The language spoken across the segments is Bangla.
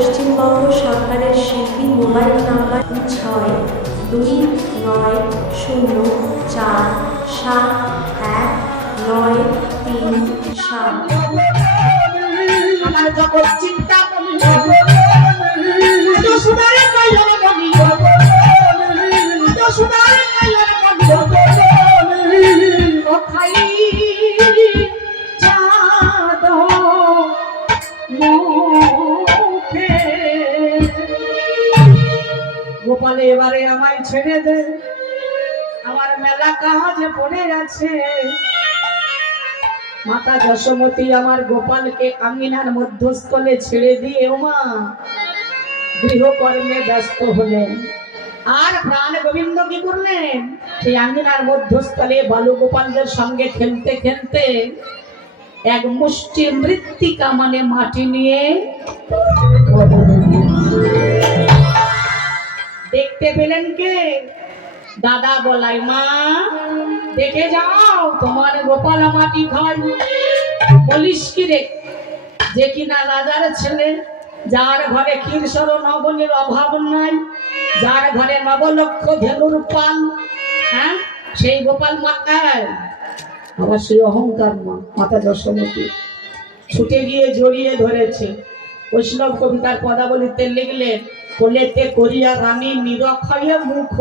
পশ্চিমবঙ্গ সরকারের শিল্পী মোবাইল নাম্বার গোপালে এবারে আমায় ছেড়ে দে, আমার মেলা কাজে পড়ে আছে। মাতা যশোমতী আমার গোপালকে আঙিনার মধ্যস্থলে ছেড়ে দিয়ে ওমা গৃহকর্মে ব্যস্ত হলেন। আর প্রাণ গোবিন্দ কি করলেন, সেই আঙিনার মধ্যস্থলে বালু গোপালদের সঙ্গে খেলতে খেলতে এক মুষ্টি মৃত্তিকা মানে মাটি নিয়ে দেখতে পেলেন কে? দাদা বলাই, মা দেখে যাও তোমার গোপাল মাটি খায়। বলিস কি রে? যে কিনা রাজার ছেলে, যার ঘরে ক্ষীরসর নবনীর অভাব নাই, যার ঘরে নবলক্ষ ধেনুর পাল, হ্যাঁ সেই গোপাল মাতায় আবার সেই অহংকার মা মাতা যশোমতী ছুটে গিয়ে জড়িয়ে ধরেছে। বৈষ্ণব কবিতার পদাবলিতে লিখলেন, কোলেতে করিয়া রানী নিরক্ষয়ে মুখ,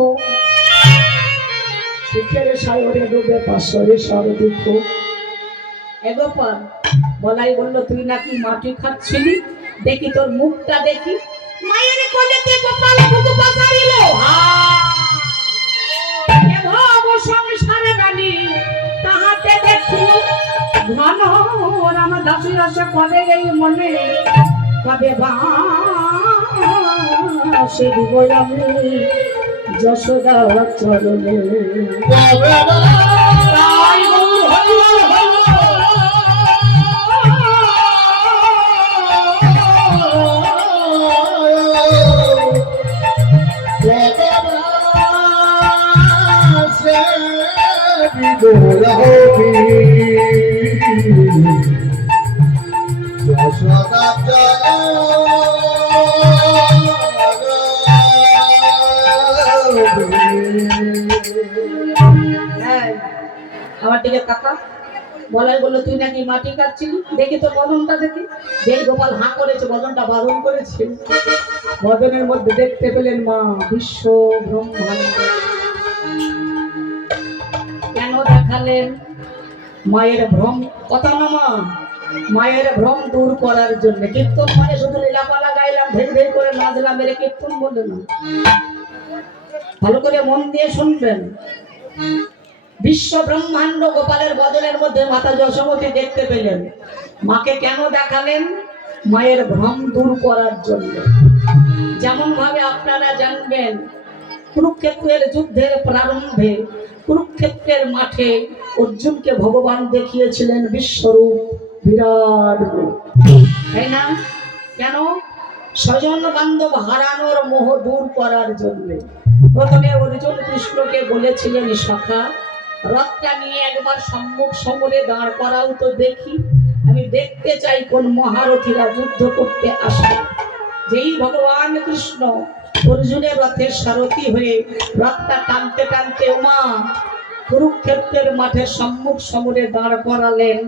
সুখের সাগরে ডুবে পাশরে সব দুঃখ। এ গোপাল, বলাই বলল তুই নাকি মাটি খাচ্ছিলি, দেখি তোর মুখটা দেখি। মায়ের কোলেতে গোপাল মুখ পাকারিল, সংসারে রানী তাহাতে দেখি ঘন রাম দাসী রস করে এই মনে, কবে বাসে দিব আমি যশোদা চরণে। আমার দিকে কাকা বলাই বললো তুই নাকি মাটি কাটছিলি, দেখি তোর বদনটা দেখি। যেই গোপাল হাঁ করেছে বদনটা বারণ করেছে। বদনের মধ্যে দেখতে পেলেন মা বিশ্ব ব্রহ্মাণ্ড। কেন দেখালেন? মায়ের ভ্রম, কথা না মা, মায়ের ভ্রম দূর করার জন্য। কীর্তন মানে শুধু লীলাপালা গাইলাম, ধের ধের করে নাচলাম, এর কীর্তন বলে না। ভালো করে মন দিয়ে শুনবেন। বিশ্ব ব্রহ্মাণ্ড গোপালের বদনের মধ্যে মাতা যশোমতী দেখতে পেলেন। মাকে কেন দেখালেন? মায়ের ভ্রম দূর করার জন্য। যেমন ভাবে আপনারা জানবেন, কুরুক্ষেত্রের যুদ্ধের প্রারম্ভে কুরুক্ষেত্রের মাঠে অর্জুনকে ভগবান দেখিয়েছিলেন বিশ্বরূপ, বিরাট রূপ, তাই না? কেন? স্বজন বান্ধব হারানোর মোহ দূর করার জন্য। প্রথমে অর্জুন কৃষ্ণকে বলেছিলেন, সখা রথটা নিয়ে একবার সম্মুখ সমরে দাঁড় করাও তো দেখি, আমি দেখতে চাই কোন মহারথীরা যুদ্ধ করতে আসে। যেই ভগবান কৃষ্ণ অর্জুনের রথের সারথি হয়ে রথটা টানতে টানতে ওমা কুরুক্ষেত্রের মাঠে সম্মুখ সমরে দাঁড় করালেন,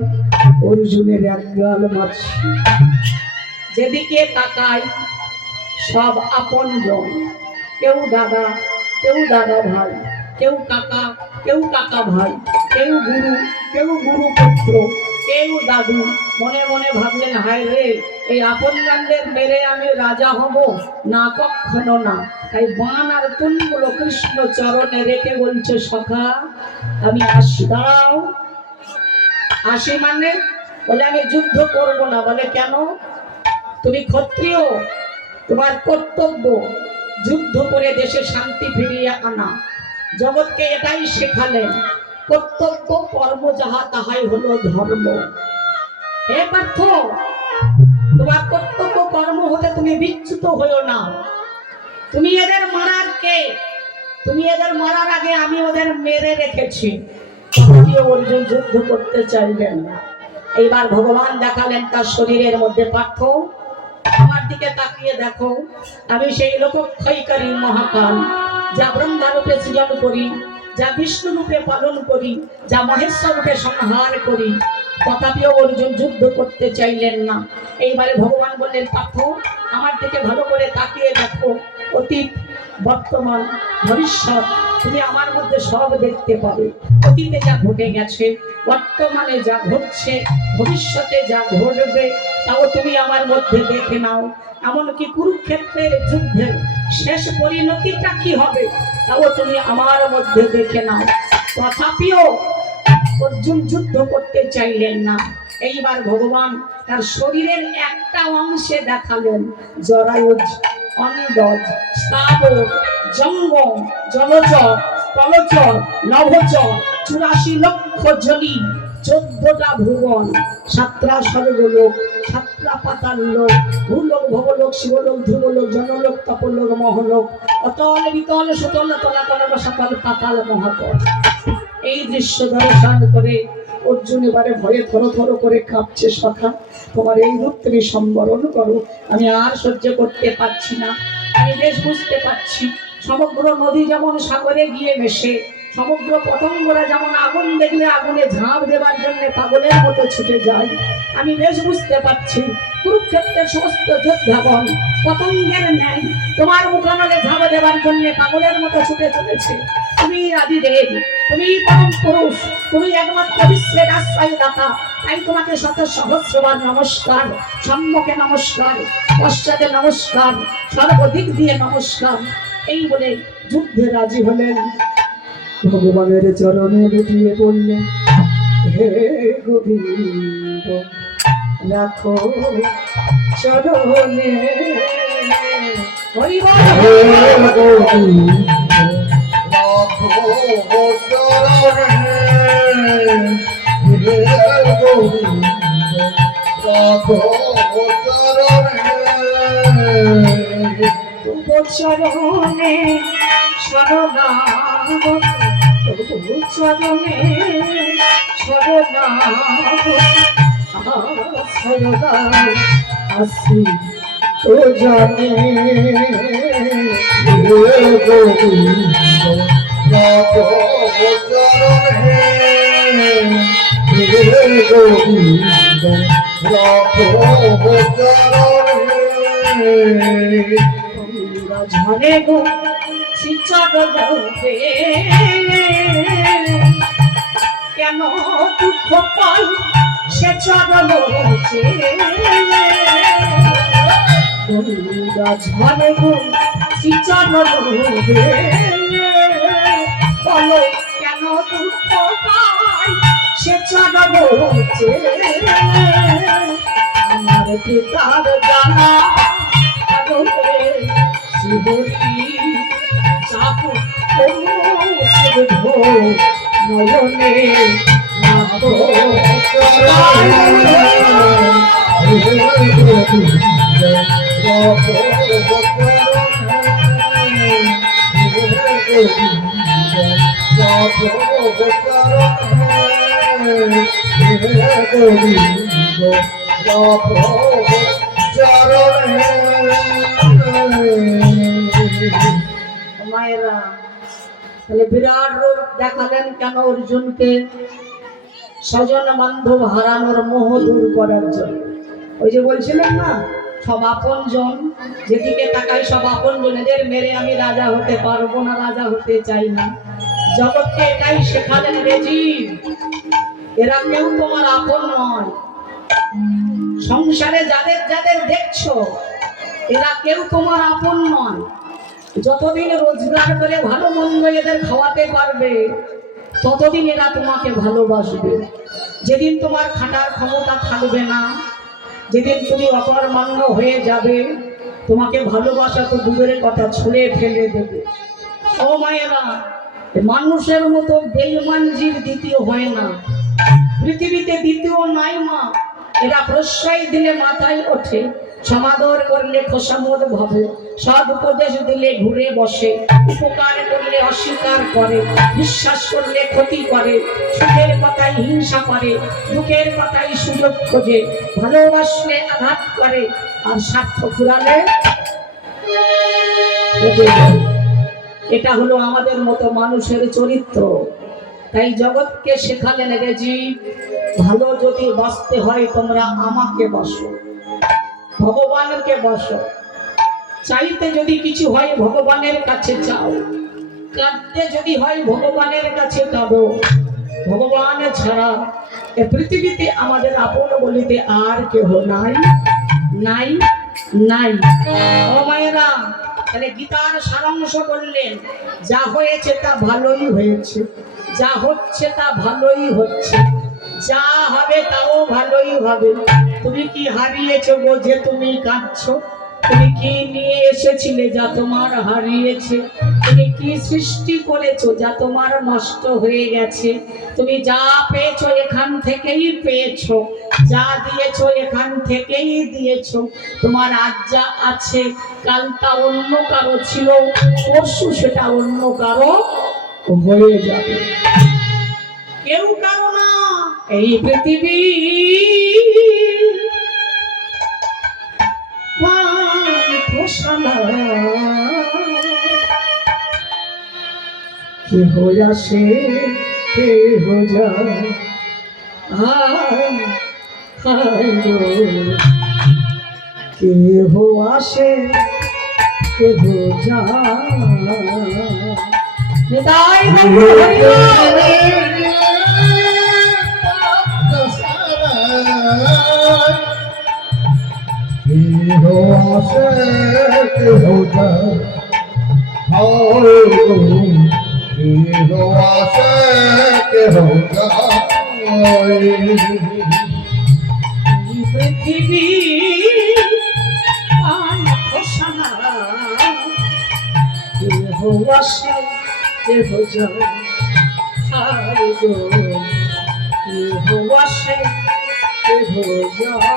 অর্জুনের একগাল মাছ। যেদিকে তাকায় সব আপনজন, কেউ দাদা, কেউ দাদা ভাই, কেউ কাকা, কেউ কাকা ভাই, কেউ গুরু, কেউ গুরু পুত্র, কেউ দাদু। মনে মনে ভাবলেন, হায় রে, এই আপনজনদের মেরে আমি রাজা হব না, কখনো না। তাই বান আর তুনগুলো কৃষ্ণ চরণে রেখে বলছে, সখা আমি আসি। দাঁড়াও, আসি মানে? বলে আমি যুদ্ধ করব না। বলে কেন? তুমি ক্ষত্রিয়, তোমার কর্তব্য যুদ্ধ করে দেশে শান্তি ফিরিয়ে আনা। জগৎকে এটাই শেখালেন, কর্তব্য কর্ম যাহা তাহাই হলো ধর্ম। হে পার্থ, তোমার কর্তব্য কর্ম হতে তুমি বিচ্যুত হইও না। তুমি এদের মারার কে? তুমি এদের মারার আগে আমি ওদের মেরে রেখেছি। অর্জুন যুদ্ধ করতে চাইবেন না। এইবার ভগবান দেখালেন তার শরীরের মধ্যে। পার্থ, আমার দিকে তাকিয়ে দেখো, আমি সেই লোকক্ষয়কারী মহাকাল, যা ব্রহ্মা রূপে সৃজন করি, যা বিষ্ণু রূপে পালন করি, যা মহেশ্বর রূপে সংহার করি। তথাপিও অর্জুন যুদ্ধ করতে চাইলেন না। এইবারে ভগবান বললেন, পার্থ আমার দিকে ভালো করে তাকিয়ে দেখো, অতীত, বর্তমান, ভবিষ্যৎ তুমি আমার মধ্যে সব দেখতে পাবে। অতীতে যা ঘটে গেছে, বর্তমানে যা ঘটছে, ভবিষ্যতে যা ঘটবে, তাও তুমি আমার মধ্যে দেখে নাও। এমনকি কুরুক্ষেত্রের যুদ্ধের শেষ পরিণতিটা কি হবে, তাও তুমি আমার মধ্যে দেখে নাও। তথাপিও অর্জুন যুদ্ধ করতে চাইলেন না। এইবার ভগবান তার শরীরের একটা অংশে দেখালেন, জরায়ুজ, অন্দজ, স্থাবর, জঙ্গম, জলচর, তলচর, নভচর, 84 লক্ষ জনি, 14টা ভুবন, 7টা স্বর্গলোক, 7টা পাতাল লোক, ভূলোক, ভবলোক, শিবলোক, ধ্রুবলোক, জনলোক, তপলোক, মহলোক, অতল বিতল সুতল তলাতল রসাতল পাতাল মহাতল। এই দৃশ্য দর্শন করে অর্জুন এবারে ভয়ে থর করে কাঁপছে। সখা, তোমার এই রূপ তুমি সম্বরণ করো, আমি আর সহ্য করতে পারছি না। আমি বেশ বুঝতে পারছি, সমগ্র নদী যেমন সাগরে গিয়ে মেশে, সমগ্র পতঙ্গরা যেমন আগুন দেখলে আগুনে ঝাঁপ দেবার জন্য পাগলের মতো ছুটে যায়, আমি বেশ বুঝতে পারছি কুরুক্ষেত্রের সমস্ত যোদ্ধাগণ পতঙ্গের ন্যায় তোমার মুখে ঝাঁপ দেবার জন্য পাগলের মতো ছুটে চলেছে। তুমি আদিদেব, তুমি পরম পুরুষ, তুমি একমাত্র বিশ্বের আশ্রয়দাতা। তাই তোমাকে শত সহস্রবার নমস্কার, সম্মুখে নমস্কার, পশ্চাতে নমস্কার, সর্বদিক দিয়ে নমস্কার। এই বলে যুদ্ধে রাজি হলেন। ভগবানের চরণে লুটিয়ে পড়লেন, হে গোবিন্দ রাখো চরণে, হরিবল হে গোবিন্দ রাখো চরণে, হে গোবিন্দ রাখো চরণে, শরণাগত তবু চরণে শরণাগত সরদা আসি তো জানে, গোবিন্দ রাখো চরণে, গোবিন্দ রাখো চরণে, ঝরে গো শ্রীচরণে কেন দুঃখ পাই সে চরণ ঝরে গো শ্রীচরণে, বলো কেন দুঃখ পাই সে চরণ, আমার পিতার জানা নয়নে মায়েরা তাহলে বিরাট রূপ দেখালেন কেন? অর্জুনকে স্বজন বান্ধব হারানোর মোহ দূর করার জন্য। ওই যে বলছিলেন না, সব আপন জন, যেদিকে তাকাই সব আপন জন, এদের মেরে আমি রাজা হতে পারবো না, রাজা হতে চাই না। জগৎকে এটাই শেখালেন, রেজি এরা কেউ তোমার আপন নয়। সংসারে যাদের যাদের দেখছো এরা কেউ তোমার আপন নয়। যতদিন রোজগার করে ভালো মন্দ এদের খাওয়াতে পারবে ততদিন এরা তোমাকে ভালোবাসবে। যেদিন তোমার খাটার ক্ষমতা থাকবে না, যেদিন তুমি অকর্মাণ্য হয়ে যাবে, তোমাকে ভালোবাসা তো দূরের কথা, ছুঁড়ে ফেলে দেবে। ও মায়েরা, মানুষের মতো বেঈমান জীব দ্বিতীয় হয় না, পৃথিবীতে দ্বিতীয় নাই মা। এরা প্রশ্রয় দিলে মাথায় ওঠে, সমাদর করলে খোসামত ভাবে, সৎ উপদেশ দিলে ঘুরে বসে, উপকার করলে অস্বীকার করে, বিশ্বাস করলে ক্ষতি করে, সুখের কথায় হিংসা করে, দুঃখের কথায় সুযোগ খোঁজে, ভালোবাসলে আঘাত করে, আর স্বার্থ ফুরালে কেটে যায়। এটা হলো আমাদের মতো মানুষের চরিত্র। তাই জগৎকে শেখালেন রে জীব, ভালো যদি বাঁচতে হয় তোমরা আমাকে বসো, ভগবানকে বসো। চাইতে যদি কিছু হয় ভগবানের কাছে চাও, কাঁদতে যদি হয় ভগবানের কাছে কাঁদো। ভগবান ছাড়া এ পৃথিবীতে আমাদের আপন বলিতে আর কেহ নাই, নাই, নাই। ও মায়েরা, তাহলে গীতার সারাংশ করলেন, যা হয়েছে তা ভালোই হয়েছে, যা হচ্ছে তা ভালোই হচ্ছে, যা হবে তাও ভালোই হবে। তুমি কি হারিয়েছো গো যে তুমি কাঁদছো? তুমি কি নিয়ে এসেছিলে যা তোমার হারিয়েছে? তুমি কি সৃষ্টি করেছো যা তোমার নষ্ট হয়ে গেছে? তুমি যা পেয়েছো এখান থেকেই পেয়েছো, যা দিয়েছো এখান থেকেই দিয়েছো। তোমার আজ যা আছে কাল তা অন্য কারো ছিল, পরশু সেটা অন্য কারো হয়ে যাবে। কেউ কারো না এই পৃথিবী, কেহ আসে কেহ যায়, কেহ আসে কেহ যায়। কেহ আসে কেহ যায়, কেহ আসে কেহ যায়। পৃথিবী কেহ আসে কেহ যায়, কেহ আসে কেহ যায়।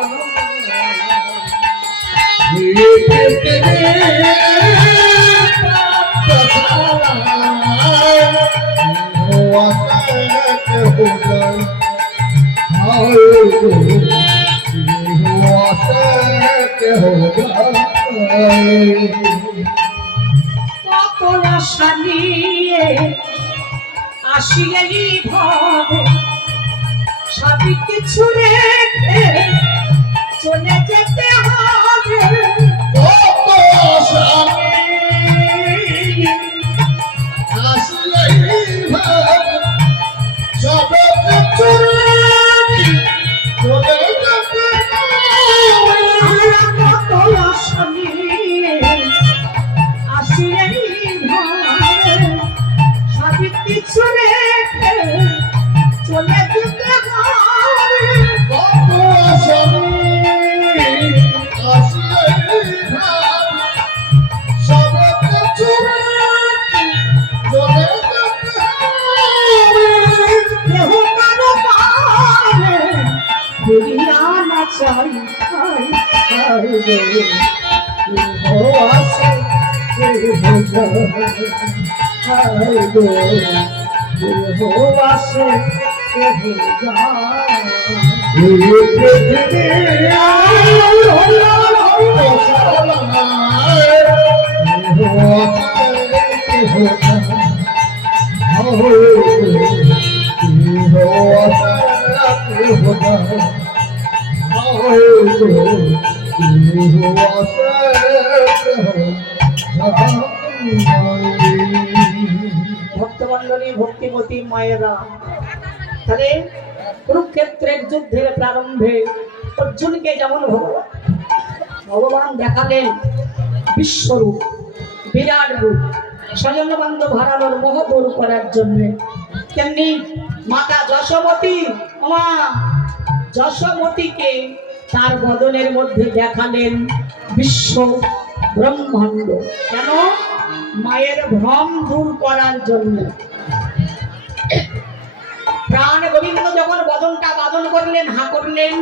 কত আশা নিয়ে আসি এই ভবে, সবই কিছু রেখে চলে যেতে হবে। কত আশা নিয়ে আসি এই ভবে, সবই কিছু রেখে চলে যেতে হবে। কত আশা নিয়ে আসি এই ভবে, সবই কিছু রেখে চলে যেতে হবে। কত আশা নিয়ে আসি এই ভবে, সবই কিছু রেখে চলে যেতে হবে। কেহ কারো পারে ফিরিয়া না চাই, কেহ আসে কেহ যায়, কেহ আসে কেহ যায়। ভক্তমন্ডলী, ভক্তিমতী মায়েরা, তাহলে কুরুক্ষেত্রের যুদ্ধের প্রারম্ভে অর্জুনকে যেমন ভগবান দেখালেন বিশ্বরূপ, বিরাট রূপ, স্বজন বান্ধব হারানোর মোহ দূর করার জন্য, তেমনি মাতা যশোমতী, মা যশোমতীকে তার বদনের মধ্যে দেখালেন বিশ্ব ব্রহ্মাণ্ড। কেন? মায়ের ভ্রম দূর করার জন্য। প্রাণ গোবিন্দ যখন বদন বদনটা বাদন করলেন, হা করলেন।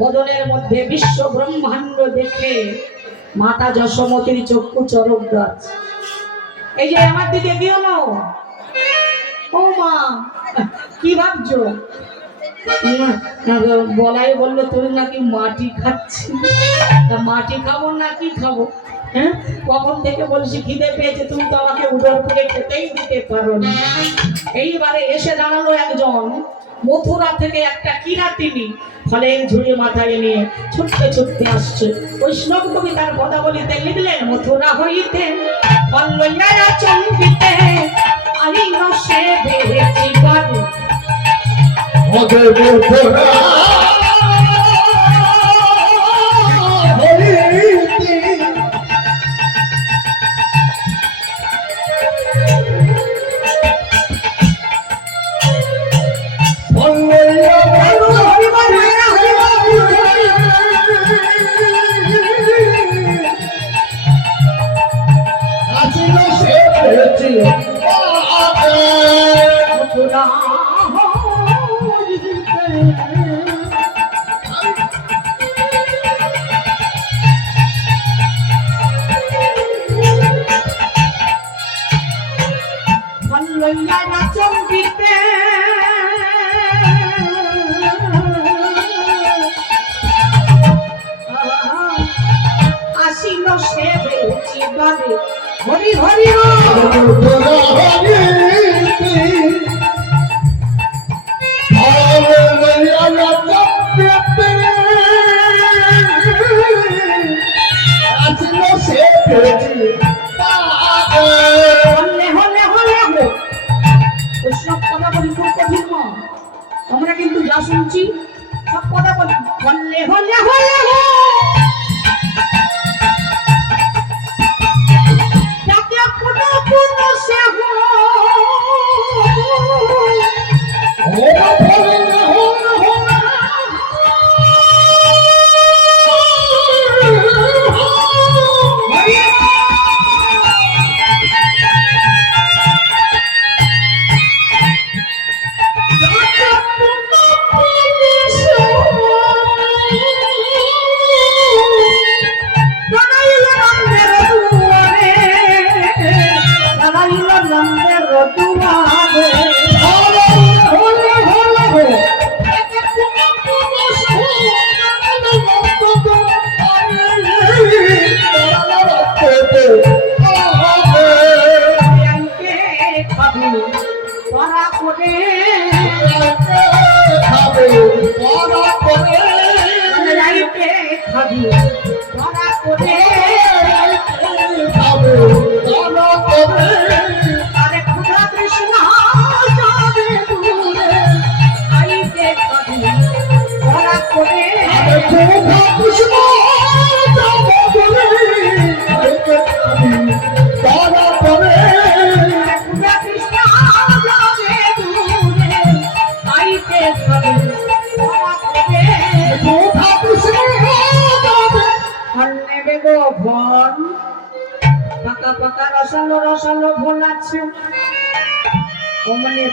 বদনের মধ্যে বিশ্ব ব্রহ্মাণ্ড দেখে মাতা যশোমতীর চক্ষু চরক গাছ। এই যে আমার দিকে দিও না। ও মা, কি ভাবছো? বলাই বললো তুমি নাকি মাটি খাচ্ছি। তা মাটি খাবো না কি খাবো? হ্যাঁ, কখন থেকে বলছি খিদে পেয়েছে, তুমি তো আমাকে উদর করে খেতেই দিতে পারো না। এইবারে এসে দাঁড়ালো একজন মথুরা থেকে একটা কিরাতিনী, ফলের ঝুড়ি মাথায় নিয়ে ছুটতে ছুটতে আসছে। বৈষ্ণব কবি তার পদাবলিতে লিখলেন, মথুরা হইতে ফল লইয়া চম্পিতে আইন সে বেহেছি বাড়ি। হরি হরি আমরা কিন্তু যা শুনছি সব কথা বলি হলে হলে হলে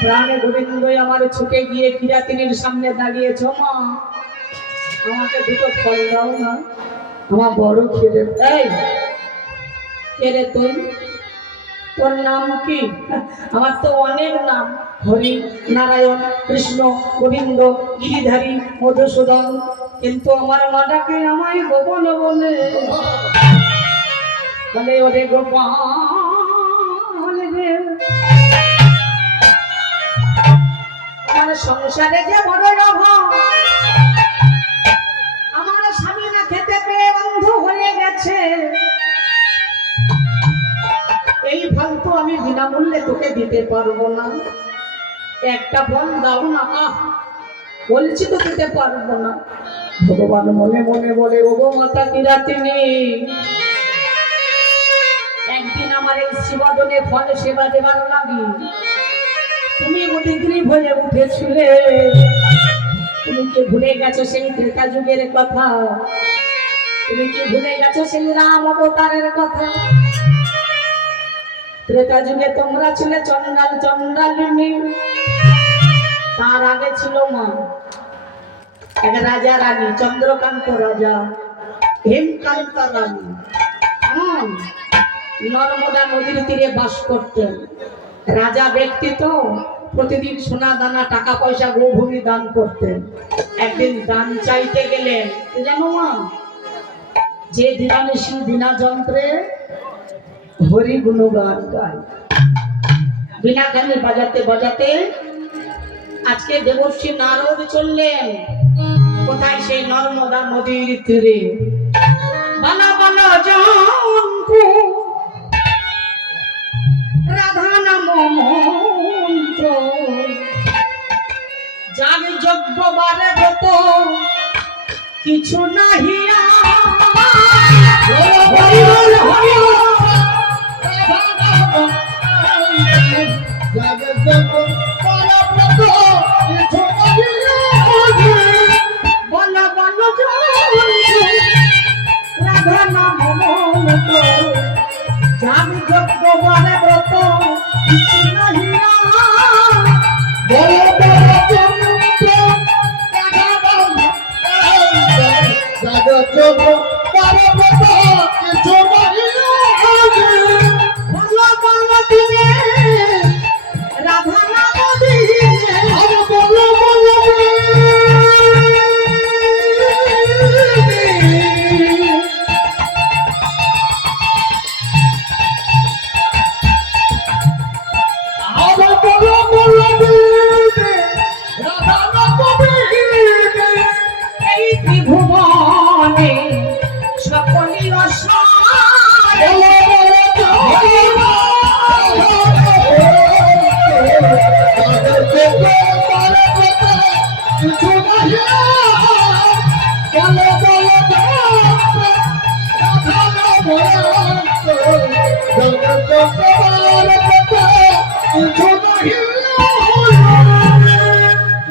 প্রাণে গোবিন্দ আমার ছুটে গিয়ে কিরাতিনীর সামনে দাঁড়িয়েছ। মা, আমাকে দুটো ফল দাও না, আমার বড় খিদে। এই কে রে তুই? তোর নাম কি? আমার তো অনেক নাম, হরি, নারায়ণ, কৃষ্ণ, গোবিন্দ, গিরিধারী, মধুসূদন, কিন্তু আমার মাটাকে আমায় গোপন বলে বলে ওরে গোপাল রে। আমার সংসারে যে বড় অভাব, আমার স্বামী না খেতে পেয়ে অন্ধ হয়ে গেছে। এই ফল তো আমি বিনামূল্যে তোকে দিতে পারবো না, একটা ফল দাও না। বলছি তো দিতে পারবো না। ভগবান মনে মনে বলে, ওগো মাতা কিরাতিনী, একদিন আমার এই শিবদনে ফল সেবা দেবার লাগি তুমি উদিগ্রীব হয়ে উঠেছিলে। তুমি কি ভুলে গেছো সেই ত্রেতা যুগের কথা? তুমি কি ভুলে গেছো সেই রাম অবতারের কথা? ত্রেতা যুগে তোমরা ছিলে চন্ডাল চন্ডালিনী, তার আগে ছিল মা এক রাজা রানী, চন্দ্রকান্ত রাজা, হেমকান্ত রানী, নর্মদা নদীর তীরে বাস করতেন। রাজা ব্যক্তি তো প্রতিদিন সোনা দানা টাকা পয়সা গোভূমি দান করতেন। একদিন দান চাইতে গেলেন, কি জানো মা, যে দিবানিশি বিনা যন্ত্রে হরি গুণগান গায়, বিনা গানে বাজাতে বাজাতে আজকে দেবর্ষি নারদ চললেন কোথায়? সেই নর্মদা নদীর তীরে। বালা বালা যন্ত্র রাধা নাম মন্ত্র, যাগ যজ্ঞ বারে ব্রত কিছু নাহিয়া, বলা বলো রাধা নাম মন্ত্র, যাগ যজ্ঞ বারে ব্রত কিছু নাহিয়া, রাধা নাম দিনে এই ত্রিভুবনে সকলি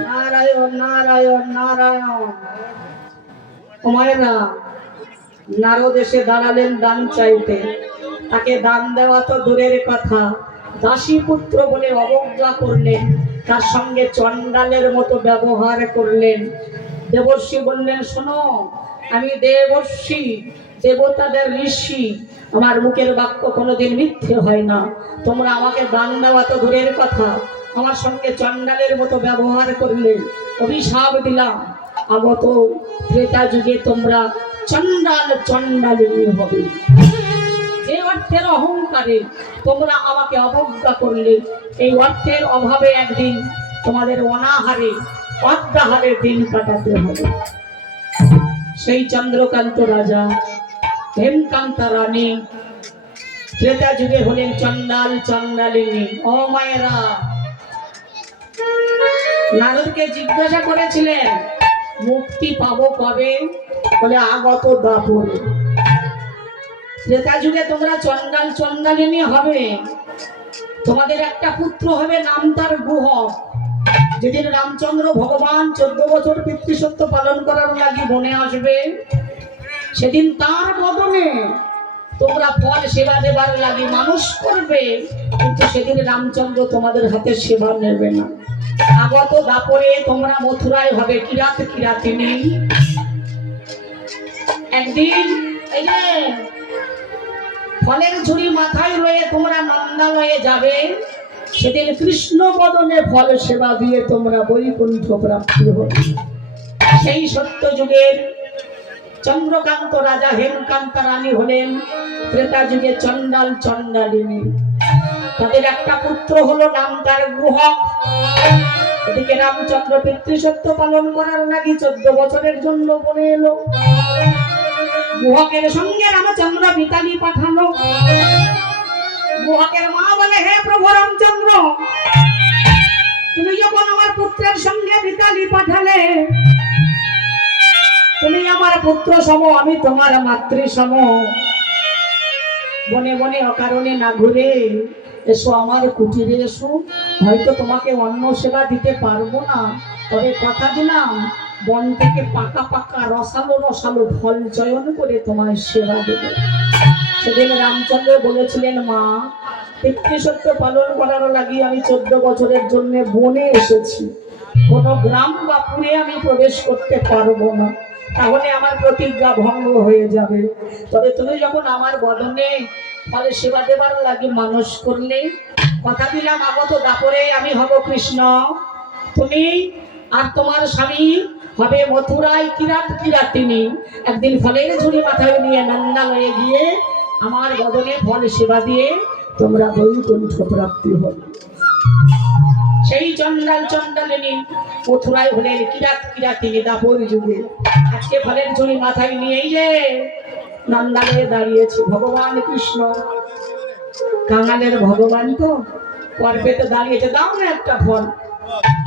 নারায়ণ নারায়ণ নারায়ণ। মায়েরা, নারদ এসে দাঁড়ালেন দান চাইতে। তাকে দান দেওয়া তো দূরের কথা, দাসী পুত্র বলে অবজ্ঞা করলেন, তার সঙ্গে চণ্ডালের মতো ব্যবহার করলেন। দেবর্ষি বললেন, শোনো, আমি দেবর্ষি, দেবতাদের ঋষি, আমার মুখের বাক্য কোনোদিন মিথ্যে হয় না। তোমরা আমাকে দান দেওয়া তো দূরের কথা, আমার সঙ্গে চণ্ডালের মতো ব্যবহার করলে, অভিশাপ দিলাম, আগত ত্রেতা যুগে তোমরা চণ্ডাল চণ্ডালিনী হবে। যে অর্থের অহংকারে তোমরা আমাকে অবজ্ঞা করলে, এই অর্থের অভাবে একদিন তোমাদের অনাহারে অর্ধাহারে দিন কাটাতে হবে। সেই চন্দ্রকান্ত রাজা, হেমকান্তা রানী ত্রেতা যুগে হলেন চণ্ডাল চণ্ডালিনী। ও মায়েরা, নারদকে জিজ্ঞাসা করেছিলেন, মুক্তি পাবো কবে? বলে আগত দাপরে। ত্রেতা যুগে তোমরা চণ্ডাল চণ্ডালিনী হবে, তোমাদের একটা পুত্র হবে, নাম তার গুহক। যেদিন রামচন্দ্র ভগবান 14 বছর পিতৃসত্য পালন করার লাগি বনে আসবে, সেদিন তার বদনে তোমরা ফল সেবা দেবার লাগি মানুষ করবে, কিন্তু সেদিন রামচন্দ্র তোমাদের হাতে সেবা নেবে না। আগত দাপরে তোমরা মথুরায় হবে কিরাত কিরাতিনী। একদিন এই যে ফলের ঝুড়ি মাথায় রয়ে তোমরা নন্দালয়ে যাবে, সেদিন কৃষ্ণ বদনে ফল সেবা দিয়ে তোমরা বৈকুণ্ঠ প্রাপ্তি হবে। সেই সত্য যুগের চন্দ্রকান্ত রাজা হেমকান্তা রানী হলেন ত্রেতা যুগে চণ্ডাল চণ্ডালিনী। তাদের একটা পুত্র হলো, নাম তার গুহক। এদিকে রামচন্দ্র পিতৃসত্য পালন করার লাগি 14 বছরের জন্য বনে এলো। গুহকের সঙ্গে রামচন্দ্র মিতালি পাঠালো। গুহকের মা বলে, হে প্রভু রামচন্দ্র, তুমি যখন আমার পুত্রের সঙ্গে মিতালি পাঠালে, তুমি আমার পুত্র সম, আমি তোমার মাতৃ সম। বনে বনে অকারণে না ঘুরে এসো, আমার কুটিরে এসো। হয়তো তোমাকে অন্ন সেবা দিতে পারবো না, তবে কথা দিলাম বন থেকে পাকা পাকা রসালো রসালো ফল চয়ন করে তোমায় সেবা দেব। সেদিন রামচন্দ্র বলেছিলেন, মা, পিতৃসত্য পালন করার লাগি আমি 14 বছরের জন্য বনে এসেছি, কোনো গ্রাম বা পুরে আমি প্রবেশ করতে পারবো না, তাহলে আমার প্রতিজ্ঞা ভঙ্গ হয়ে যাবে। তবে তুমি যখন আমার বদনে ফলে সেবা দেবার লাগে মানুষ করলে, কথা দিলাম আগত দাপরে আমি হব কৃষ্ণ, তুমি আর তোমার স্বামী হবে মথুরায় কিরাত কিরাতিনী। একদিন ফলের ঝুড়ি মাথায় নিয়ে নন্দালয়ে গিয়ে আমার বদনে ফল সেবা দিয়ে তোমরা বৈকুণ্ঠ প্রাপ্তি হবে। সেই চন্ডাল চন্ডালিনী মথুরায় হলেন কিরাত কিরাতিনী দাপর যুগে। আজকে ফলের ঝুড়ি মাথায় নিয়েই যে নন্দালয়ে দাঁড়িয়েছে ভগবান কৃষ্ণ। কাঙালের ভগবান তো পর পেতে দাঁড়িয়েছে, দাও না একটা ফল।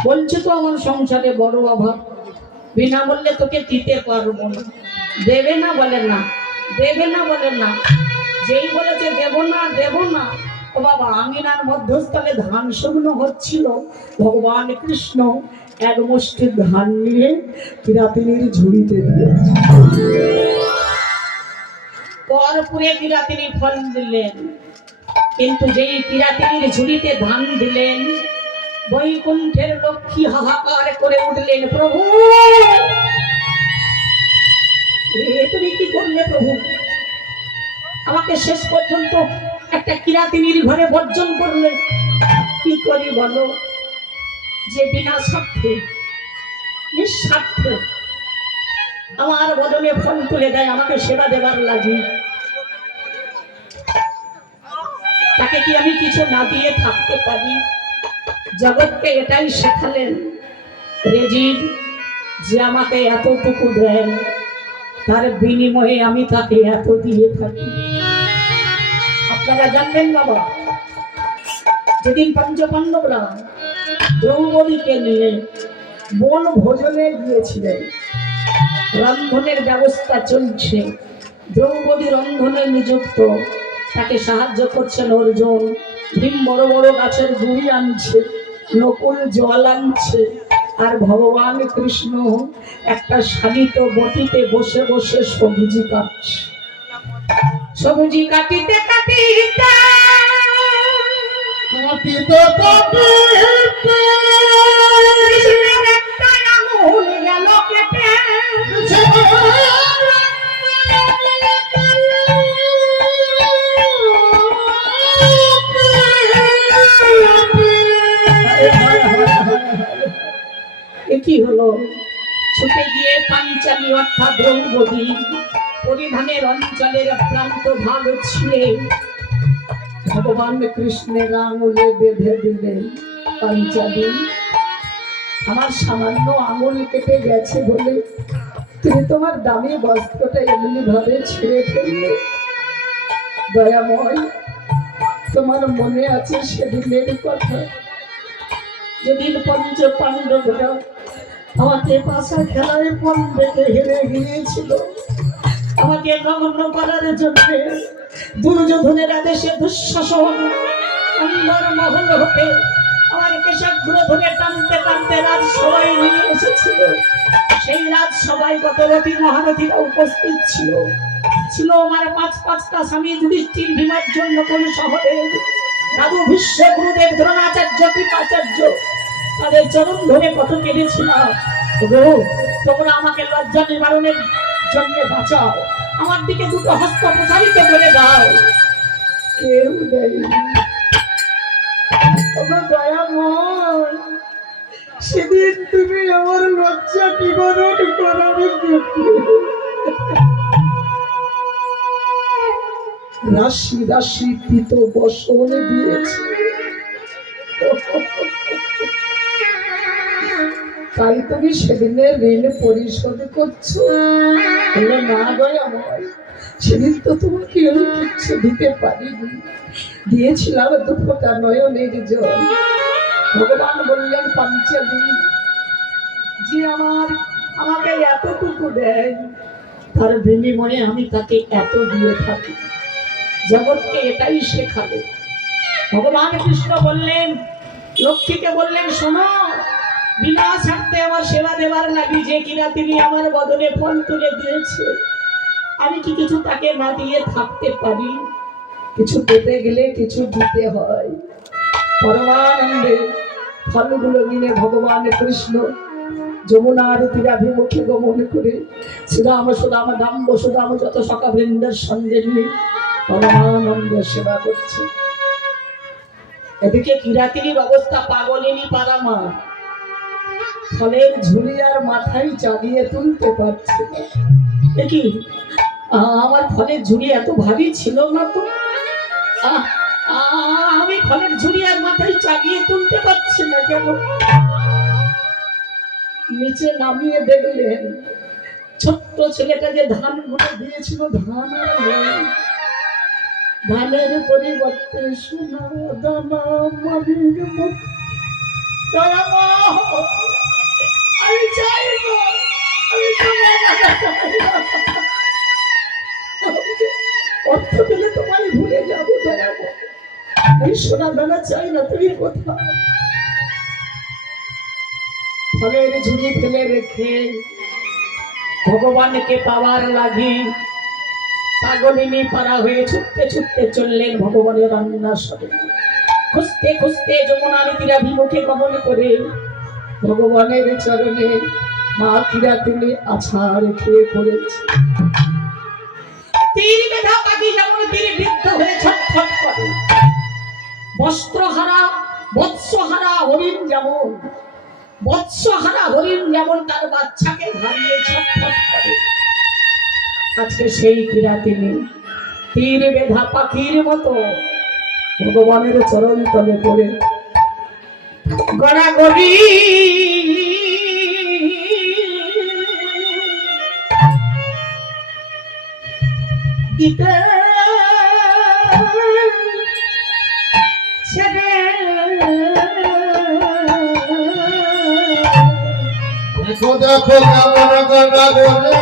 বলছে তো আমার সংসারে বড় অভাব, বিনামূল্যে তোকে দিতে পারবো না। দেবে না বলে না, দেবে না বলে না, যেই বলেছে দেব না দেব না, ও বাবা আঙিনার মধ্যস্থলে ধান শুকনো হচ্ছিল, ভগবান কৃষ্ণ এক মুষ্টি ধান নিয়ে কিরাতিনীর ঝুড়িতে দিয়েছে। পরপুরে কিরাতিনী ফল দিলেন, কিন্তু যেই কিরাতিনীর ঝুড়িতে ধান দিলেন, বৈকুণ্ঠের লক্ষ্মী হাহাকার করে উঠলেন, প্রভু তুমি কি করলে প্রভু? আমাকে শেষ পর্যন্ত একটা কিরাতিনীর ঘরে বর্জন করলে। কি করি বলো, যে বিনা স্বার্থে নিঃস্বার্থে আমার বদলে ফল তুলে দেয় আমাকে সেবা দেবার লাগে, তাকে কি আমি কিছু না দিয়ে থাকতে পারি? জগৎকে এটাই শেখালেন রেজিব, যে আমাকে এতটুকু দেন তার বিনিময়ে আমি তাকে এত দিয়ে থাকি। আপনারা জানবেন বাবা, যেদিন পঞ্চপাণ্ডবরা দ্রৌপদীকে নিয়ে বন ভোজনে গিয়েছিলেন, রন্ধনের ব্যবস্থা চলছে, দ্রৌপদী রন্ধনে নিযুক্ত, তাকে সাহায্য করছেন অর্জুন। ভীম বড় বড় গাছের গুড়ি আনছে, নকুল জল আনছে, আর ভগবান কৃষ্ণ একটা শালিত বটিতে বসে বসে সবজি কাটছে। সবজি কাটিতে কাটিতে কাটিতে কাটিতে কৃষ্ণের একটা আঙুল গেল কেটে। কি হলো? ছুটে গিয়ে পাঞ্চালী অর্থাৎ দ্রৌপদী পরিধানের অঞ্চলের প্রান্ত ভাগ ছিঁড়ে ভগবান কৃষ্ণের আঙুলে বেঁধে দিলেন। পাঞ্চালী, আমার সামান্য আঙুল কেটে গেছে বলে তুমি তোমার দামি বস্ত্রটা এমনি ভাবে ছিঁড়ে ফেললে। দয়াময়, তোমার মনে আছে সেদিনের কথা, যেদিন পঞ্চ পাণ্ডবরা আমাকে পাশা খেলায় ফল দেখে হেরে গিয়েছিল, আমাকে নগ্ন করার জন্য দুর্যোধনের আদেশে দুঃশাসন অন্দর মহল হতে আমার কেশাগ্র ধরে টানতে টানতে রাজসভায় নিয়ে এসেছিল। সেই রাজসভায় গতবতী মহারথীরা উপস্থিত ছিল, ছিল আমার পাঁচটা স্বামী যুধিষ্ঠির, ভীমার জন্য কোন সহদেব, দাদু ভীষ্ম, গুরুদেব দ্রোণাচার্য, কৃপাচার্য, তাদের চরণ ধরে কত কেঁদেছিলাম। তোমরা আমাকে লজ্জা নিবারণের জন্য বাঁচাও, আমার দিকে দুটো হস্ত প্রসারিত করে দাও। কেউ দেয় দয়াময়, সেদিন তুমি আমার লজ্জা নিবারণ করার রাশি রাশি পিত বসন দিয়েছি, তাই তুমি সেদিনের ঋণ পরিশোধ করছো? না দয়াময়, সেদিন তো তোমাকে আমি কিচ্ছু দিতে পারিনি, দিয়েছিলাম দুঃখটা নয়নের জল। ভগবান বললেন, পাঞ্চালী, যে আমাকে এতটুকু দেয় তার বিনিময়ে আমি তাকে এত দিয়ে থাকি। জগৎকে এটাই শেখাবে। ভগবান কৃষ্ণ বললেন, লক্ষ্মীকে বললেন, শোনো, বিনা স্বার্থে আমার সেবা দেবার লাগি যে কিনা তিনি আমার বদলে ফল তুলে দিয়েছে, আমি কি কিছু তাকে না দিয়ে থাকতে পারি? কিছু পেতে গেলে কিছু দিতে হয়। পরমানন্দে ফলগুলো নিয়ে ভগবান কৃষ্ণ যমুনার তীরাভিমুখে গমন করে শ্রীরাম সুদাম দাম বসুদাম যত সখা বৃন্দের সঙ্গে নিয়ে পরমানন্দে সেবা করছে। এদিকে কিরাতির অবস্থা পাগলিনী পারামা, ফলের ঝুলি আর মাথায় চালিয়ে তুলতে পারছে না। কি আমার ফলের ঝুড়ি এত ভারী ছিল না তো, আমি ফলের ঝুড়ি আর মাথায় চালিয়ে তুলতে পারছি না কেন? নিচে নামিয়ে দেখলেন ছোট্ট ছেলেটা যে ধান গুলো দিয়েছিল, ধান আর নেই। ধানের পরিবর্তে সোনা দানা মালির মুখ। আমি চাই না, অর্থ পেলে তোমায় ভুলে যাবো, দয়াবো। আমি সোনা দানা চাই না, তুমি কোথায়? ফলের ঝুড়ি ফেলে রেখে ভগবানকে পাওয়ার লাগি পাগলিনী পারা হয়ে ছুটতে ছুটতে চললেন ভগবানের রান্নার সাথে। খুঁজতে খুঁজতে যমুনার তীরাভিমুখে গমন করে ভগবানের চরণে মা কিরাতিনী আছাড় খেয়ে পড়েছে। তীর মেধা পাখি যেমন তীর বিদ্ধ হয়ে ছটফট করে, বস্ত্রহারা বৎসহারা হরিণ যেমন তার বাচ্চাকে হারিয়ে ছটফট করে, আজকে সেই কিরাতিনী তীর বেধা পাখির মতো ভগবানের চরণ তলে পড়ে গড়াগড়ি দিতে দেখো দেখো কেমন গড়াগড়ি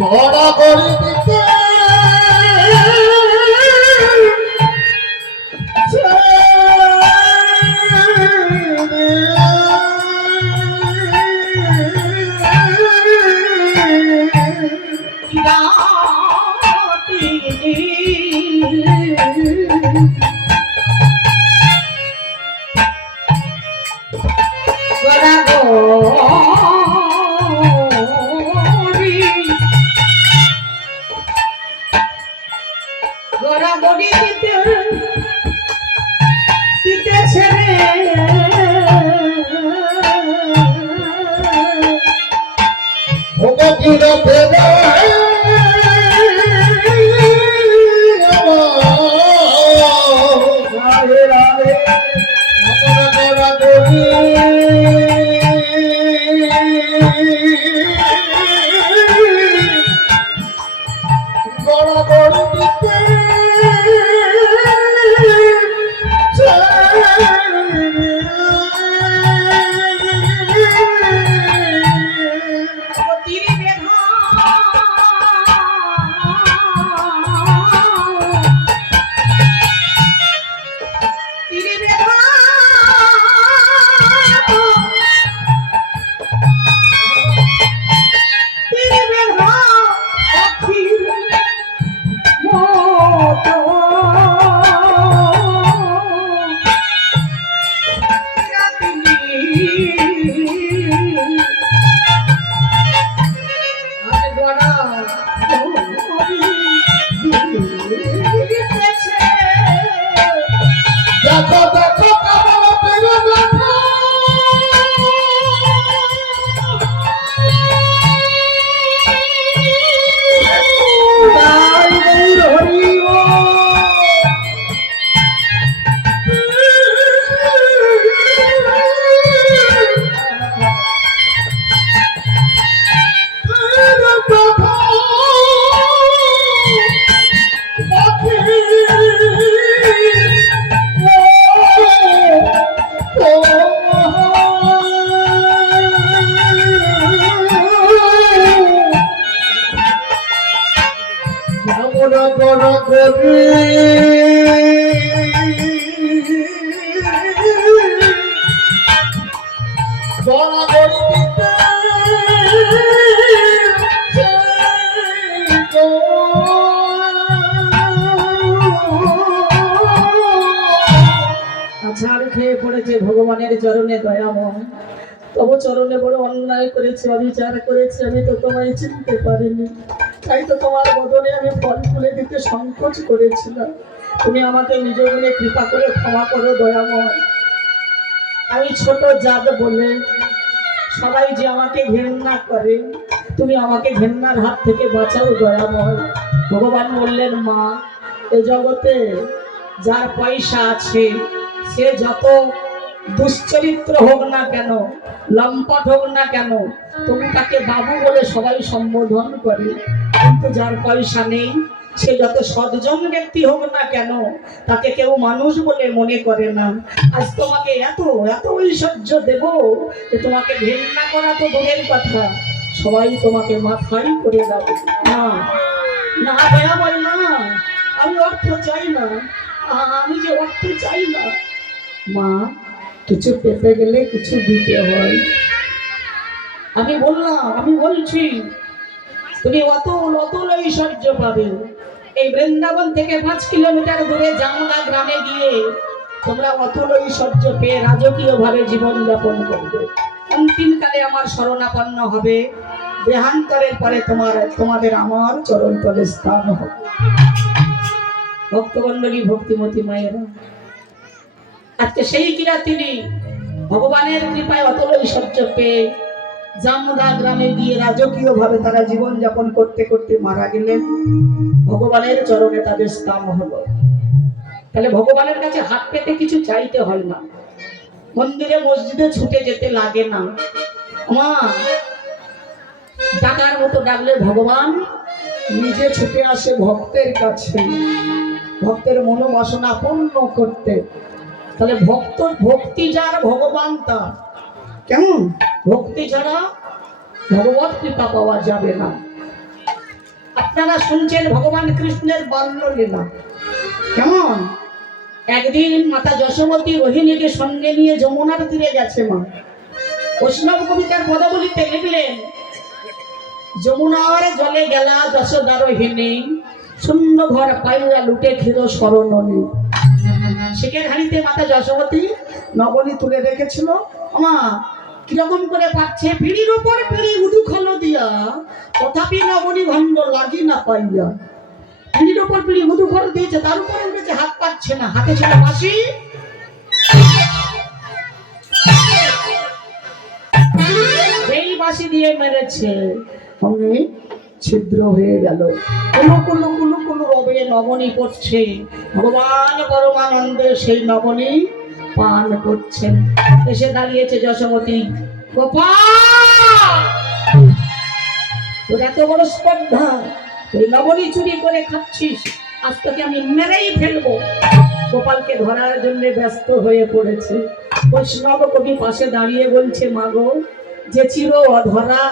গড়াগড়ি দিতে গড়াগড়ি দিতেছে ওগো কিরাতে গড়াগড়ি দিতে ভগবানের চরণে দয়াময়, তবু চরণে বড় অন্যায় করেছি, অবিচার করেছি, আমি তো তোমায় চিনতে পারিনি। তাই তো তোমার বদলে আমি ফল তুলে দিতে সংকোচ করেছিলাম। তুমি আমাকে নিজ গুণে কৃপা করে ক্ষমা করো দয়াময়। আমি ছোট জাত বলে সবাই যে আমাকে ঘেন্না করে, তুমি আমাকে ঘেন্নার হাত থেকে বাঁচাও দয়াময়। ভগবান বললেন, মা, এ জগতে যার পয়সা আছে সে যত দুশ্চরিত্র হোক না কেন, লম্পট হোক না কেন, তবু তাকে বাবু বলে সবাই সম্বোধন করে। কিন্তু যার পয়সা নেই সে যত সজ্জন ব্যক্তি হোক না কেন, তাকে কেউ মানুষ বলে মনে করে না। আজ তোমাকে এত এত ঐশ্বর্য দেব যে তোমাকে ঘেন্না করা তো দূরের কথা, সবাই তোমাকে মাথায় করে দেবে। না না দয়াময়, না, আমি অর্থ চাই না, আমি যে অর্থ চাই না। মা, কিছু পেতে গেলে কিছু দিতে হয়। আমি বললাম, আমি বলছি, তুমি অতল অতল ঐশ্বর্য পাবে। এই বৃন্দাবন থেকে 5 কিলোমিটার দূরে জামলা গ্রামে গিয়ে তোমরা অতল ঐশ্বর্য পেয়ে রাজকীয় ভাবে জীবন যাপন করবে। অন্তিমকালে আমার শরণাপন্ন হবে, দেহান্তরের পরে তোমাদের আমার চরণ তলে স্থান হবে। ভক্তমণ্ডলী, ভক্তিমতী মায়েরা, আজকে সেই কিনা তিনি ভগবানের কৃপায় অতল ঐশ্বর্য পেয়ে জামুদা গ্রামে গিয়ে রাজকীয় ভাবে তারা জীবন যাপন করতে করতে মারা গেলেন। ভগবানের চরণে তাদের স্থান হলো। তাহলে ভগবানের কাছে হাত পেতে কিছু চাইতে হয় না, মন্দিরে মসজিদে ছুটে যেতে লাগে না। মা, ডাকার মতো ডাকলে ভগবান নিজে ছুটে আসে ভক্তের কাছে, ভক্তের মনোবাসনা পূর্ণ করতে। তাহলে ভক্তি যার, ভগবান তার। কেমন? ভক্তি ছাড়া ভগবত কৃপা পাওয়া যাবে না। আপনারা শুনছেন ভগবান কৃষ্ণের বাল্যলীলা। কেমন? একদিন মাতা যশোমতী রোহিণীকে সঙ্গে নিয়ে যমুনার তীরে গেছে। মা বৈষ্ণব কবিতার পদাবলিতে লিখলেন, যমুনার জলে গেলা যশোদা রোহিণী, শূন্য ঘর পাইয়া লুটে খেল শরণনী। শেখের হাড়িতে মাতা যশোমতী নবনী তুলে রেখেছিল। মা কিরকম করে পাচ্ছে, পিড়ির উপর পিড়ি উদুখল দিয়া, তথাপি নবনী ভণ্ড লাগি না পাইয়া। পিড়ির উপর পিড়ি উদুখল দিয়েছে, তার উপর উঠেছে, হাত পাচ্ছে না, হাতে ছিল বাঁশি। যেই বাঁশি দিয়ে মেরেছে অমনি ছিদ্র হয়ে গেল। কুলু কুলু কুলু কুলু রবে নবনী পড়ছে। ভগবান পরমানন্দে সেই নবনী পান করছেন। এসে দাঁড়িয়েছে যশোমতী। গোপাল, তোর এত বড় স্পর্ধা, তুই নবনী চুরি করে খাচ্ছিস, আজ তোকে আমি মেরেই ফেলবো। গোপালকে ধরার জন্য ব্যস্ত হয়ে পড়েছে। বৈষ্ণব কবি পাশে দাঁড়িয়ে বলছে, মাগো, যে চির অধরা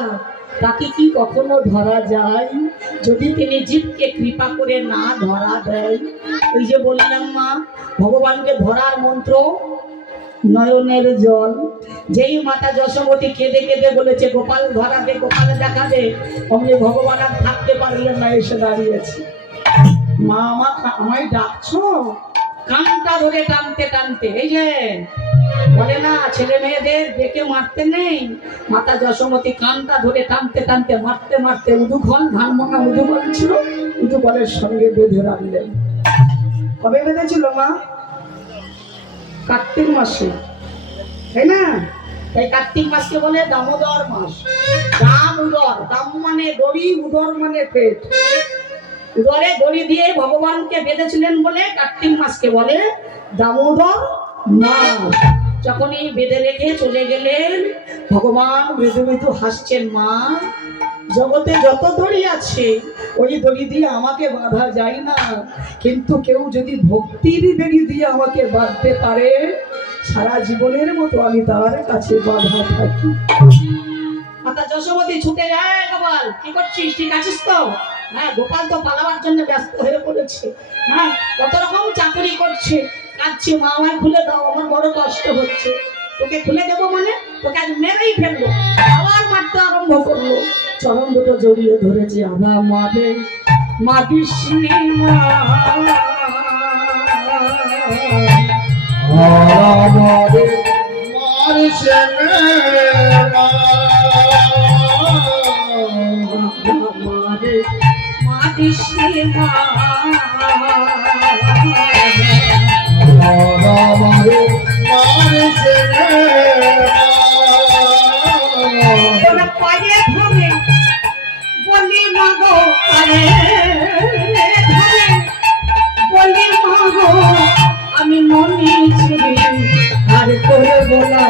তাকে কি কখনো ধরা যায়, যদি তিনি জীবকে কৃপা করে না ধরা দেয়? ওই যে বললাম মা, ভগবানকে ধরার মন্ত্র নয়নের জল। যেই মাতা যশোমতী কেঁদে কেঁদে বলেছে গোপাল ধরাবে, গোপালে দেখাবে, অমনি ভগবান আর থাকতে পারলেন না, এসে দাঁড়িয়েছে। মা, আমায় ডাকছো? কানটা ধরে টানতে টানতে, এই যে বলে না ছেলে মেয়েদের ডেকে মারতে নেই, মাতা যশোমতী কানটা ধরে টানতে টানতে মারতে মারতে উদুখল, ধানমোনা উদুখল ছিল, উদুখলের সঙ্গে বেঁধে রাখলেন। কবে বেঁধেছিল মা? কার্তিক মাসে, তাই না? তাই কার্তিক মাসকে বলে দামোদর মাস। দাম উদর, দাম মানে দড়ি, উদর মানে পেট। উদরে দড়ি দিয়ে ভগবানকে বেঁধেছিলেন বলে কার্তিক মাসকে বলে দামোদর মাস। যখনই বেঁধে রেখে চলে গেলেন, ভগবান মৃদু মৃদু হাসছেন। মা, জগতে যত দড়ি আছে ওই দড়ি দিয়ে আমাকে বাঁধা যায় না, কিন্তু কেউ যদি ভক্তির দড়ি দিয়ে আমাকে বাঁধতে পারে, সারা জীবনের মতো আমি তার কাছে বাঁধা থাকি। মাতা যশোমতী ছুটে যায়, গোপাল কি করছিস, ঠিক আছিস তো? হ্যাঁ, গোপাল তো পালাবার জন্য ব্যস্ত হয়ে পড়েছে। হ্যাঁ, কত রকম চাকরি করছে, কাঁদছে, মা আমায় খুলে দাও, আমার বড় কষ্ট হচ্ছে। তোকে খুলে দেবো মানে তোকে আজ মেরেই ফেলবো। আবার মারতে আরম্ভ করলো, চরণ দুটো জড়িয়ে ধরেছে। আধা মাদে মাদিস মা, আমাদের মারিছে মা আমারে মারিছে মা আমারে মারিছে তোরা পায়ে ধরে বলি মাগো আরে ধরে বলি মাগো আমি মনে ছিলি আর করে বলা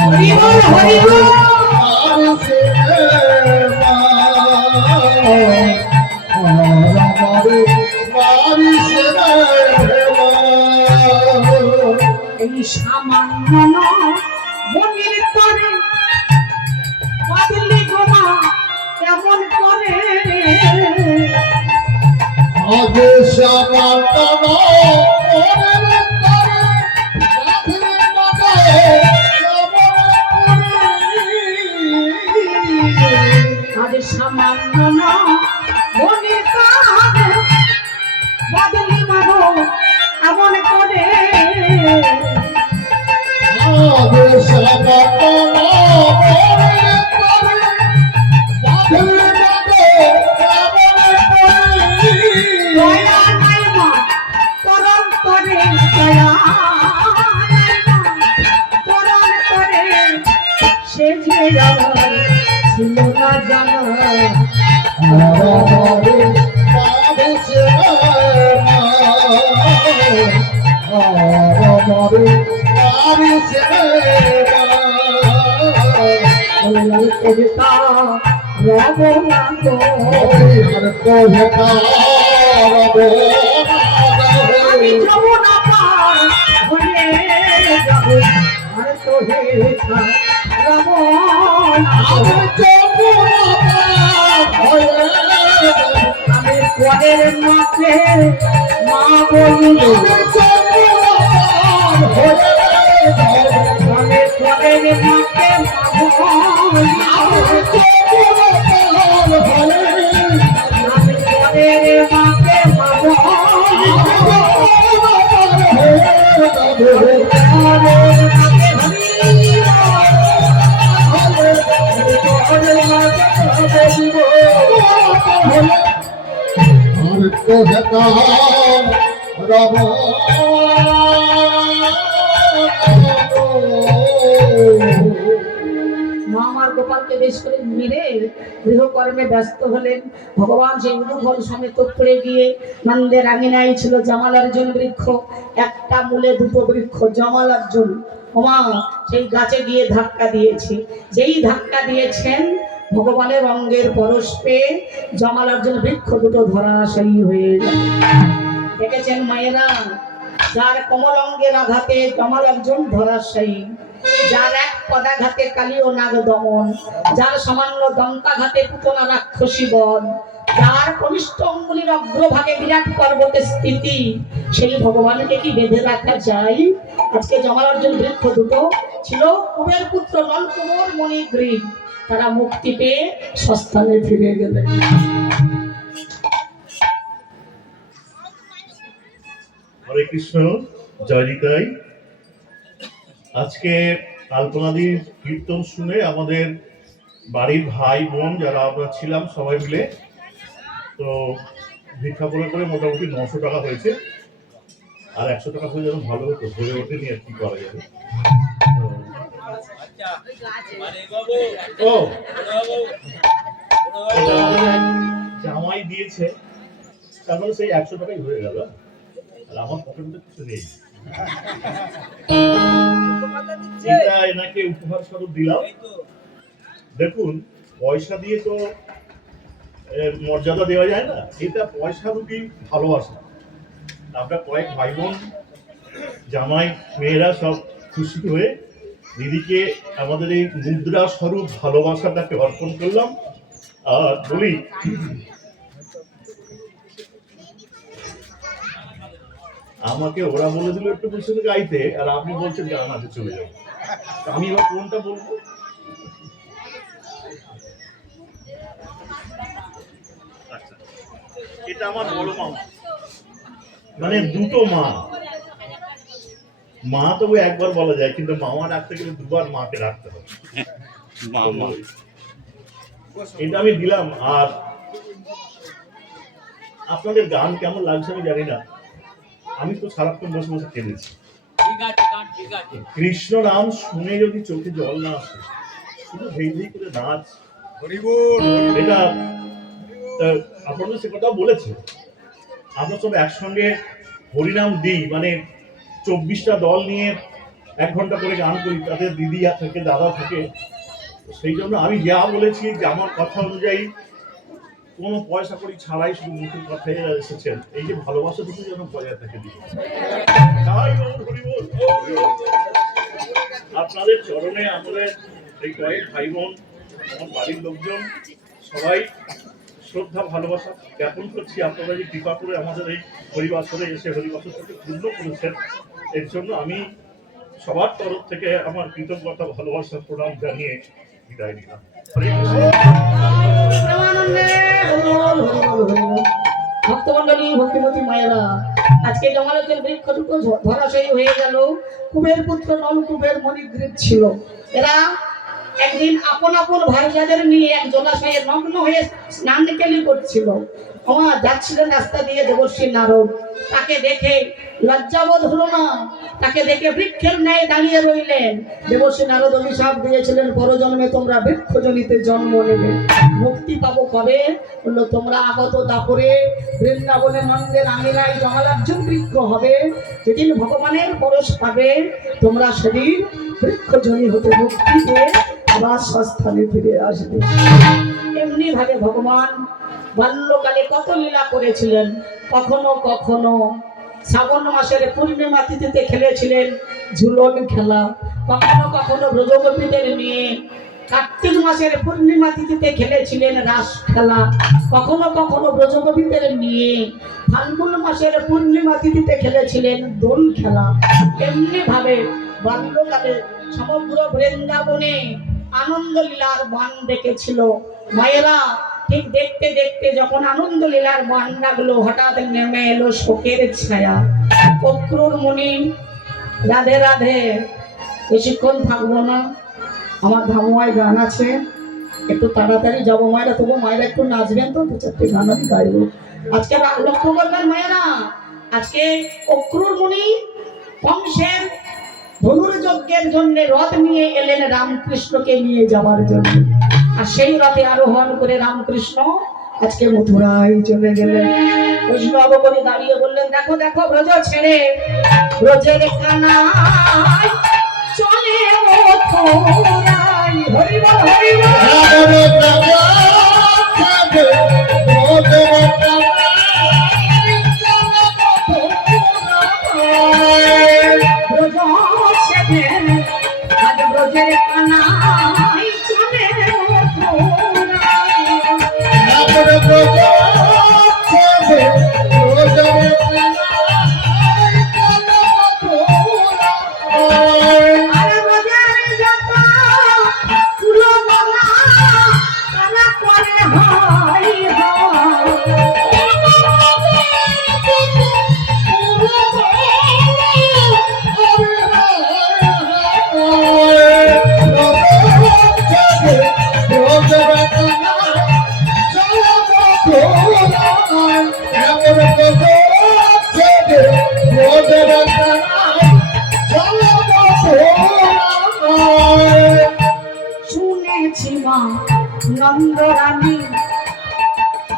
হরি বল হরি বল মারিছে আমারে মারিছে এই সামান্য মনির তরে বাদলি গোমা কেমন করে আগে সামান্য মনের তরে রাখলে মাথায় আজ সামান্য মনির তরে বাদলি মাগো এমন করে আগে সামান্য মনের তরে রাখলে মাথায় দয়া নাই মা তরণ করে দয়া নাই মা তরণ করে সে যে আমার ছিল না জানা আমারে মারিছে আমারে মারিছে কবিতা রব না গো আর কোহেতা আমি যাব না পার হয়ে যাব আর তো হেতা রব না গো। আমি পরের মাকে মা বলিব আমি পরের মাকে মা বলিব আমি পরের মাকে মা মা আমার গোপালকে বেশ করে মেরে গৃহকর্মে ব্যস্ত হলেন। ভগবান সেই উদুফল সমেত পড়ে গিয়ে নন্দের আঙিনায় ছিল জামালার্জুন বৃক্ষ, একটা মূলে দুটো বৃক্ষ জামালার্জুন। ওমা সেই গাছে গিয়ে ধাক্কা দিয়েছে, যেই ধাক্কা দিয়েছেন ভগবানের অঙ্গের পরশ পেয়ে জামালার্জুন বৃক্ষ দুটো ধরাশায়ী হয়ে গেল। দেখেছেন মায়েরা, যার কমল অঙ্গের আঘাতে জামালার্জুন ধরাশায়ী, যার এক পদাঘাতে কালী ও নাগ দমন, যার সামান্য দন্তাঘাতে পুতনা রাক্ষসী বন, যার কনিষ্ঠ অঙ্গুলির অগ্রভাগে বিরাট পর্বতের স্থিতি, সেই ভগবানকে কি বেঁধে রাখা যায়? আজকে জামালার্জুন বৃক্ষ দুটো ছিল কুবের পুত্র নলকুমোর মণিগ্রীব, তারা মুক্তি পেয়ে স্বস্থানে ফিরে গেলেন। হরে কৃষ্ণ, জয় নিতাই। আজকে আলপনাদির কীর্তন শুনে আমাদের বাড়ির ভাই বোন যারা আমরা ছিলাম সবাই মিলে তো ভিক্ষা করে করে মোটামুটি 900 টাকা হয়েছে। আর 100 টাকা হয়ে যেন ভালো হতো, ধরে ওঠেনি আর কি করা যাবে। ও জামাই দিয়েছে, তার মানে সেই 100 টাকাই হয়ে গেল। আর আমার পকেটে কিছু নেই, এটা এনাকে উপহার স্বরূপ দিলাম। দেখুন, পয়সা দিয়ে তো মর্যাদা দেওয়া যায় না, এটা পয়সা রূপী ভালোবাসা। আমরা কয়েক ভাই বোন জামাই মেয়েরা সব খুশি হয়ে দিদিকে আমাদের এই মুদ্রা স্বরূপ ভালোবাসাটাকে অর্পণ করলাম। আর বলি, আমাকে ওরা বলে দিল একটু পিছনে গাইতে, আর আপনি বলছেন গান আছে চলে যাবো। আমি এবার কোনটা বলবো? আচ্ছা, এটা আমার বড় মা, মানে দুটো মা, মা তবু একবার বলা যায়, কিন্তু মামা ডাকতে গেলে দুবার মাকে ডাকতে হবে। এটা আমি দিলাম। আর আপনাদের গান কেমন লাগছে আমি জানি না, আমি তো সারাক্ষণ বসে বসে কেঁদেছি। কৃষ্ণ নাম শুনে যদি চোখে জল না আসে, শুধু ধেই ধেই করে নাচ, এটা আপনাদের সে কথাও বলেছে। আমরা সব একসঙ্গে হরিনাম দিই, মানে 24টা দল নিয়ে 1 ঘন্টা করে গান করি, তাদের দিদি থাকে, দাদা থাকে। সেই জন্য আমি যা বলেছি যে আমার কথা অনুযায়ী কোনো পয়সা করি ছাড়াই শুধু মুখের কথাই এসেছেন, এই যে ভালোবাসাটুকু যেন বজায় থাকে দিদি। আপনাদের চরণে আমাদের এই কয়েক ভাই বোন, আমার বাড়ির লোকজন সবাই শ্রদ্ধা ভালোবাসা জ্ঞাপন করছি। আপনারা যে কৃপা করে আমাদের এই হরিবাসরে এসে হরিবাসর সাথে পূর্ণ করেছেন, এর জন্য আমি সবার তরফ থেকে আমার কৃতজ্ঞতা ভালোবাসা প্রণাম জানিয়ে বিদায় নিলাম। ভক্তমন্ডলী, ভক্তিমতী মায়েরা, আজকে জমালতের বৃক্ষটুকু ধরাশয়ী হয়ে গেল। কুবের পুত্র নলকুবের মণিগ্রীব ছিল। এরা একদিন আপন আপন ভাইজাদের নিয়ে এক জলাশয়ে নগ্ন হয়ে স্নান কেলি করছিল। যাচ্ছিলেন রাস্তা দিয়ে দেবর্ষী নারদ। তাকে দেখে লজ্জাবোধ হলো না, তাকে দেখে বৃক্ষের ন্যায় দাঁড়িয়ে রইলেন। দেবর্ষী নারদ অভিশাপ দিয়েছিলেন, পরজন্মে তোমরা বৃক্ষজনিতে জন্ম নেবে, মুক্তি পাবো কবে? বললো তোমরা আগত দাপরে বৃন্দাবনে নন্দের আঙিনায় জমালার্জুন বৃক্ষ হবে, যেদিন ভগবানের পরশ পাবে তোমরা সেদিন বৃক্ষজনী হতে মুক্তি পেয়ে আবার স্বস্থানে ফিরে আসবে। এমনি ভাবে ভগবান বাল্যকালে কত লীলা করেছিলেন। কখনো কখনো শ্রাবণ মাসের পূর্ণিমা তিথিতে খেলেছিলেন ঝুলন খেলা, কখনো কখনো ব্রজগোপীদের নিয়ে কার্তিক মাসের পূর্ণিমা তিথিতে খেলেছিলেন রাস খেলা, কখনো কখনো ব্রজগোপীদের নিয়ে ফাল্গুন মাসের পূর্ণিমা তিথিতে খেলেছিলেন দোল খেলা। এমনি ভাবে বাল্যকালে সমগ্র বৃন্দাবনে আনন্দ লীলার বান ডেকেছিল। মায়েরা ঠিক দেখতে দেখতে যখন আনন্দ লীলার বান ডাকলো, হঠাৎ নেমে এলো শোকের ছায়া। অক্রুর মুনি, রাধে রাধে, বেশিক্ষণ থাকবো না, আমার ধামুয়ায় গান আছে, একটু তাড়াতাড়ি যাবো। মায়েরা তবু মায়েরা একটু নাচবেন তো, 2-4টি গান আমি গাইবো। আজকে লক্ষ্য করবেন মায়েরা, আজকে অক্রুর মুনি কংসের ধনুর্যজ্ঞের জন্য রথ নিয়ে এলেন রামকৃষ্ণকে নিয়ে যাওয়ার জন্য। আর সেই রথে আরোহণ করে রামকৃষ্ণ আজকে মথুরায় চলে গেলেন। বৈষ্ণব করে দাঁড়িয়ে বললেন, দেখো দেখো ব্রজ ছেড়ে ব্রজের কানায় চলে মথুরায়। হরি বল হরি ব্রজের কানায় চলে শুনেছি মা নন্দরানী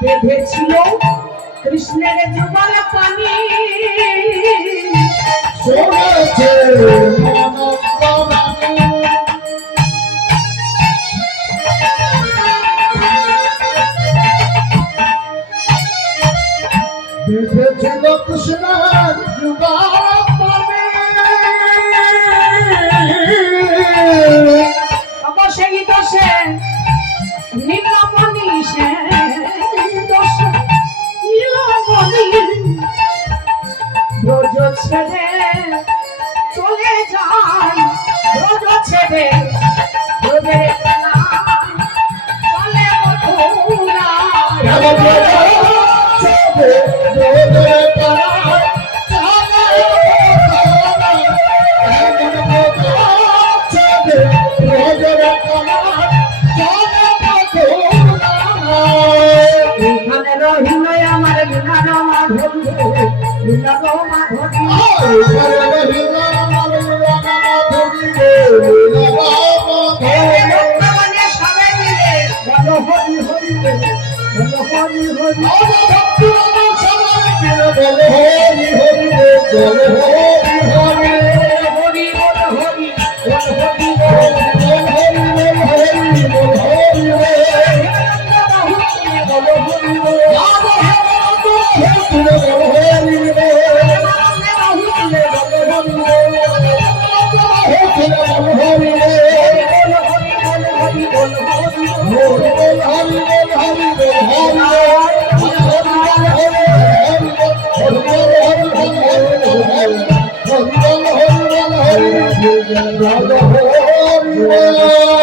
বেঁধেছিল কৃষ্ণের যুগল পানি। শুনেছে বেঁধেছিল কৃষ্ণের যুগল পানি। সেই দোষে নীলমণি, সে দোষে নীলমণি ব্রজ ছেড়ে চলে যায়, ব্রজ ছেড়ে ব্রজের কানায় চলে মথুরায়। মাধবী লীলা গো মাধবী ভক্তগণে সবাই মিলে বলো হরি হরি রে, বলো হরি হরি হরি বল হরি বল হরি Hare